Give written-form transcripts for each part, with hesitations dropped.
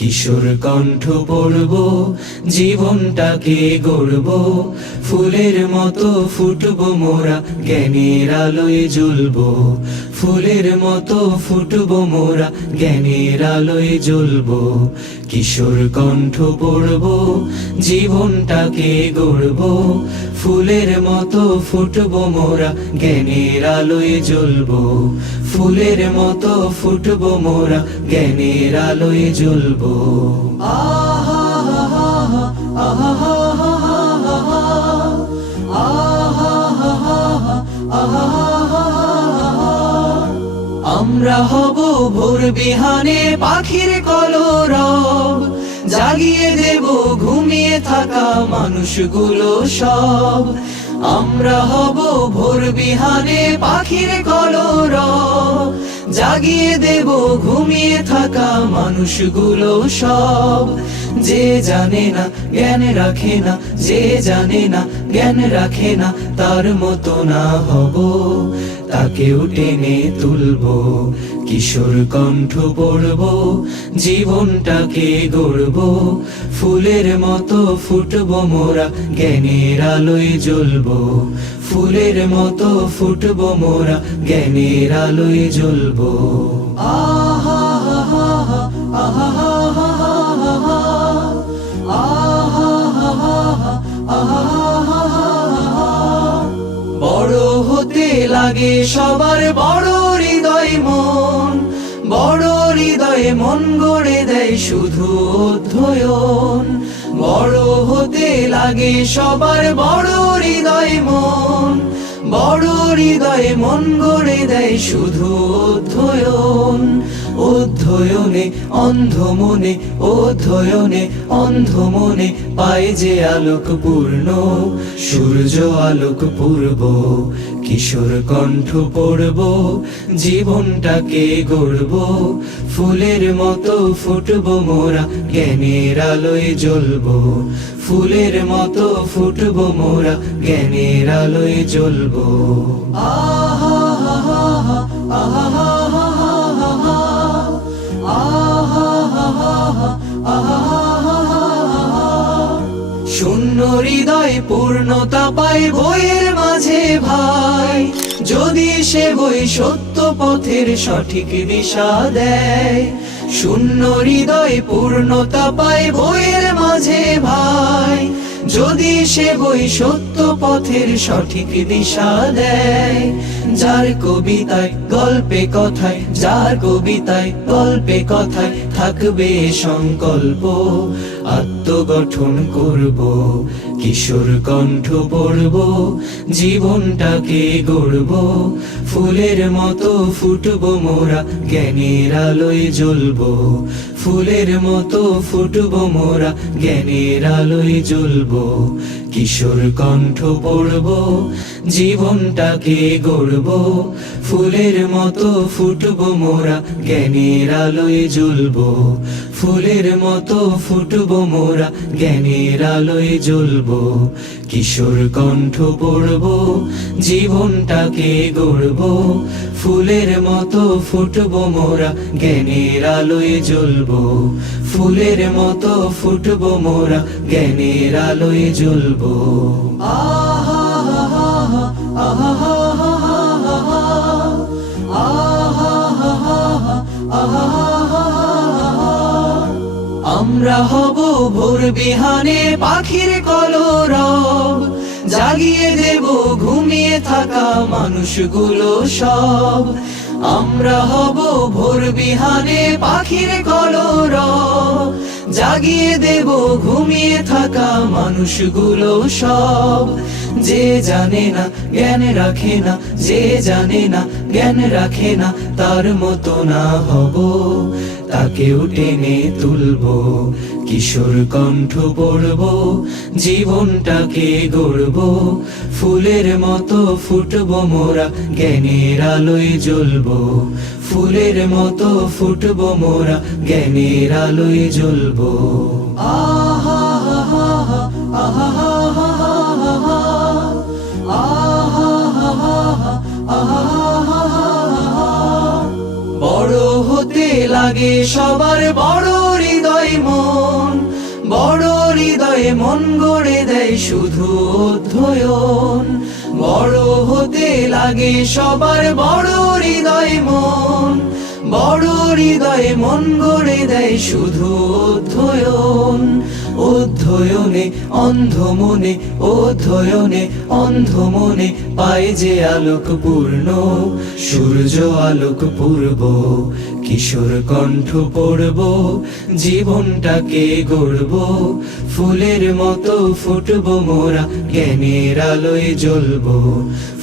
কিশোর কণ্ঠ পড়ব, জীবনটাকে গড়ব, ফুলের মতো ফুটবো মোরা, জ্ঞানের আলোয় জ্বলব। ফুলের মতো ফুটবো মোরা, জ্ঞানের আলোয় জ্বলব। কিশোর কণ্ঠ পড়ব, জীবনটাকে গড়ব, ফুলের মতো ফুটবো মোরা, জ্ঞানের আলোয় জ্বলব। ফুলের মতো ফুটবো মোরা, জ্ঞানের আলোয় জ্বলব। আমরা হব ভোর বিহানে পাখির কলরব, জাগিয়ে দেব ঘুমিয়ে থাকা মানুষগুলো সব। আমরা হব ভোর বিহানে পাখির কলরব, জাগিয়ে দেব ঘুমিয়ে থাকা মানুষগুলো সব। যে জানে না জ্ঞান রাখে না, যে জানে না জ্ঞান রাখে না, তার মতো না হব, তাকেও টেনে তুলব। কিশোর কণ্ঠ পড়ব, জীবনটাকে গড়ব, ফুলের মতো ফুটবো মোরা, জ্ঞানের আলোয় জ্বলব। ফুলের মতো ফুটবো মোরা, জ্ঞানের আলোয় জ্বলব। বড় হতে লাগে সবার বড় হৃদয় মন, বড় হৃদয়ে মন গড়ে দেয় শুধু অধ্যয়ন। বড় হতে লাগে সবার বড় হৃদয় মন, বড় হৃদয়ে মন গড়ে দেয় শুধু অধ্যয়ন। অধ্যয়নে অন্ধ মনে, অধ্যয়নে অন্ধ মনে, পায় যে আলোক পূর্ণ, সূর্য আলোক পূর্ব। কিশোর কণ্ঠ পড়ব, জীবনটাকে গড়ব, ফুলের মতো ফুটবো মোরা, জ্ঞানের আলোয় জ্বলব। ফুলের মতো ফুটবো মোরা, জ্ঞানের আলোয় জ্বলব। শূন্য হৃদয় পূর্ণতা পায় বইয়ের মাঝে ভাই, যদি সে বই সত্য পথের সঠিক দিশা দেয়। শূন্য হৃদয় পূর্ণতা পায় বইয়ের মাঝে ভাই, যদি সে বই সত্য পথের সঠিক দিশা দেয়। যার কবিতায় গল্পে কথায়, যার কবিতায় গল্পে কথায় থাকবে সংকল্প, আত্মগঠন করব। কিশোর কণ্ঠ পড়ব, জীবনটাকে গড়ব, ফুলের মতো ফুটবো মোরা, জ্ঞানের আলোয় জ্বলব। ফুলের মতো ফুটবো মোরা, জ্ঞানের আলোয় জ্বলব। কিশোর কণ্ঠ পড়ব, জীবনটাকে গড়ব, ফুলের মতো ফুটবো মোরা, জ্ঞানের আলোয় জ্বলব। ফুলের মতো ফুটবো মোরা, জ্ঞানের আলোয় জ্বলব। কিশোর কণ্ঠ পড়ব, জীবনটাকে গড়ব, ফুলের মতো ফুটবো মোরা, জ্ঞানের আলোয় জ্বলব। ফুলের মতো ফুটবো মোরা, জ্ঞানের আলোয় জ্বলব। আমরা হব ভোর বিহানে পাখির কলরব, জাগিয়ে দেব ঘুমিয়ে থাকা মানুষগুলো সব। আমরা হব ভোর বিহানে পাখির কলরব, জাগিয়ে দেব ঘুমিয়ে থাকা মানুষগুলো সব। যে জানে না জ্ঞান রাখে না, যে জানে না জ্ঞান রাখে না, তার মতো না হব, তাকেও টেনে তুলব। কিশোর কণ্ঠ পড়ব, জীবনটাকে গড়ব, ফুলের মতো ফুটবো মোরা, জ্ঞানের আলোয় জ্বলব। ফুলের মতো ফুটবো মোরা, জ্ঞানের আলোয় জ্বলব। বড় হতে লাগে সবার বড় হৃদয় হৃদয়ে মন গড়ে দেয় শুধু অধ্যয়ন। বড় হতে লাগে সবার বড় হৃদয় মন, বড় হৃদয়ে মন গড়ে দেয় শুধু অধ্যয়ন। অধ্যয়নে অন্ধ মনে, অধ্যয়নে অন্ধ মনে পায় যে আলোক পূর্ণ, সূর্য আলোক পূর্ব। কিশোর কণ্ঠ পড়ব, জীবনটাকে গড়ব, ফুলের মতো ফুটব মোরা, জ্ঞানের আলোয় জ্বলব।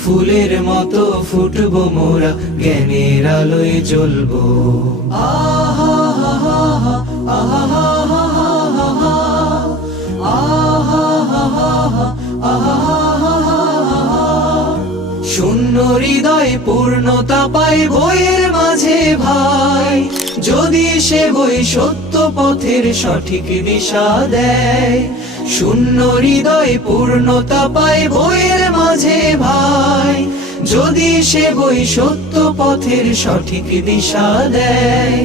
ফুলের মতো ফুটব মোরা, জ্ঞানের আলোয় জ্বলব। আহা হা হা হা, আহা হা হা হা হা, আহা হা হা হা, আহা হা হা হা। শূন্য হৃদয় পূর্ণতা পায় বইয়ের মাঝে ভাই, যদি সে বই সত্য পথের সঠিক দিশা দেয়। শূন্য হৃদয় পূর্ণতা পায় বইয়ের মাঝে ভাই, যদি সে বই সত্য পথের সঠিক দিশা দেয়।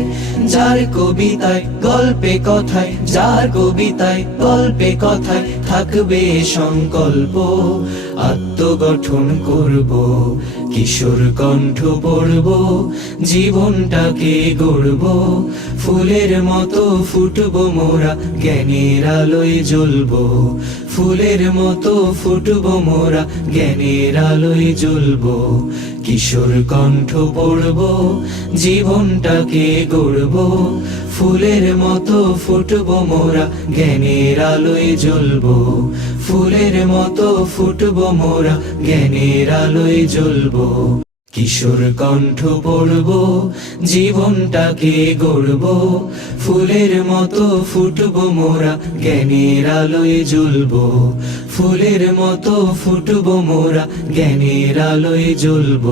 যার কবিতায় গল্পে কথায়, যার কবিতায় গল্পে কথায় থাকবে সংকল্প, আত্মগঠন করব, কিশোর কণ্ঠ পড়ব, জীবনটাকে গড়ব। ফুলের মতো ফুটব মোরা, জ্ঞানের আলোয় জ্বলব। ফুলের মতো ফুটব মোরা, জ্ঞানের আলোয় জ্বলব। কিশোর কণ্ঠ পড়ব, জীবনটাকে গড়ব। ফুলের মতো ফুটব মোরা, জ্ঞানের আলোয় জ্বলব। ফুলের মতো ফুটব মোরা, জ্ঞানের আলোয় জ্বলব। কিশোর কণ্ঠ পড়ব, জীবনটাকে গড়ব। ফুলের মতো ফুটব মোরা, জ্ঞানের আলোয় জ্বলব। ফুলের মতো ফুটব মোরা, জ্ঞানের আলোয় জ্বলব।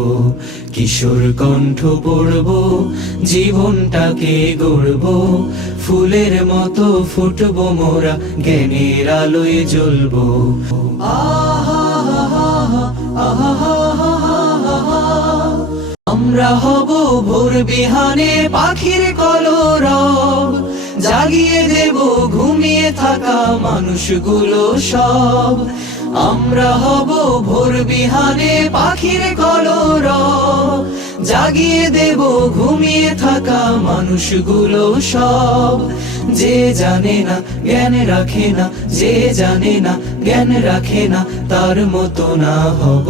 কিশোর কণ্ঠ পড়ব, জীবনটাকে গড়ব। ফুলের মতো ফুটব মোরা, জ্ঞানের আলোয় জ্বলব। আহা হা হা হা, আহা হা হা হা। আমরা হব ভোর বিহানে পাখির কলরব, জাগিয়ে দেব ঘুমিয়ে থাকা মানুষগুলো সব। আমরা হব ভোর বিহানে পাখির কলরব, জাগিয়ে দেব ঘুমিয়ে থাকা মানুষগুলো সব। যে জানে না জ্ঞান রাখে না, যে জানে না জ্ঞান রাখে না, তার মতো না হব,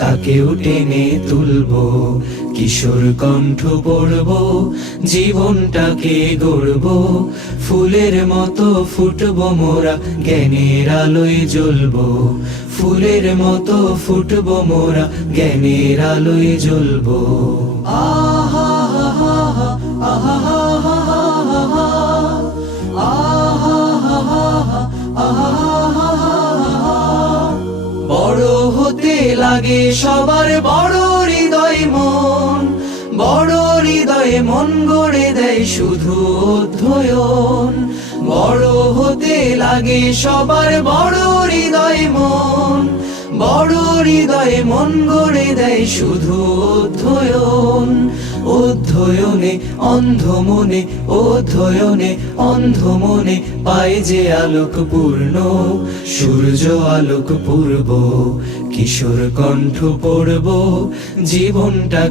তাকেও টেনে তুলব। কিশোর কণ্ঠ পড়ব, জীবনটাকে গড়ব। ফুলের মতো ফুটব মোরা, জ্ঞানের আলোয় জ্বলব। ফুলের মতো ফুটব মোরা, জ্ঞানের আলোয় জ্বলব। আহা হা হা হা, আহা হা হা হা, আহা হা হা হা, আহা হা হা হা। বড় হতে লাগে সবার বড় হৃদয় মন, বড় হৃদয়ে মন গড়ে দেয় শুধু অধ্যয়ন। বড় হতে লাগে সবার বড় হৃদয় মন, বড় হৃদয়ে মন গড়ে দেয় শুধু অধ্যয়ন। অধ্যয়নে অন্ধ মনে, অধ্যয়নে অন্ধ মনে পায় যে আলোক পূর্ণ, সূর্য আলোক পূর্ব। কিশোর কণ্ঠ পড়ব, জীবনটা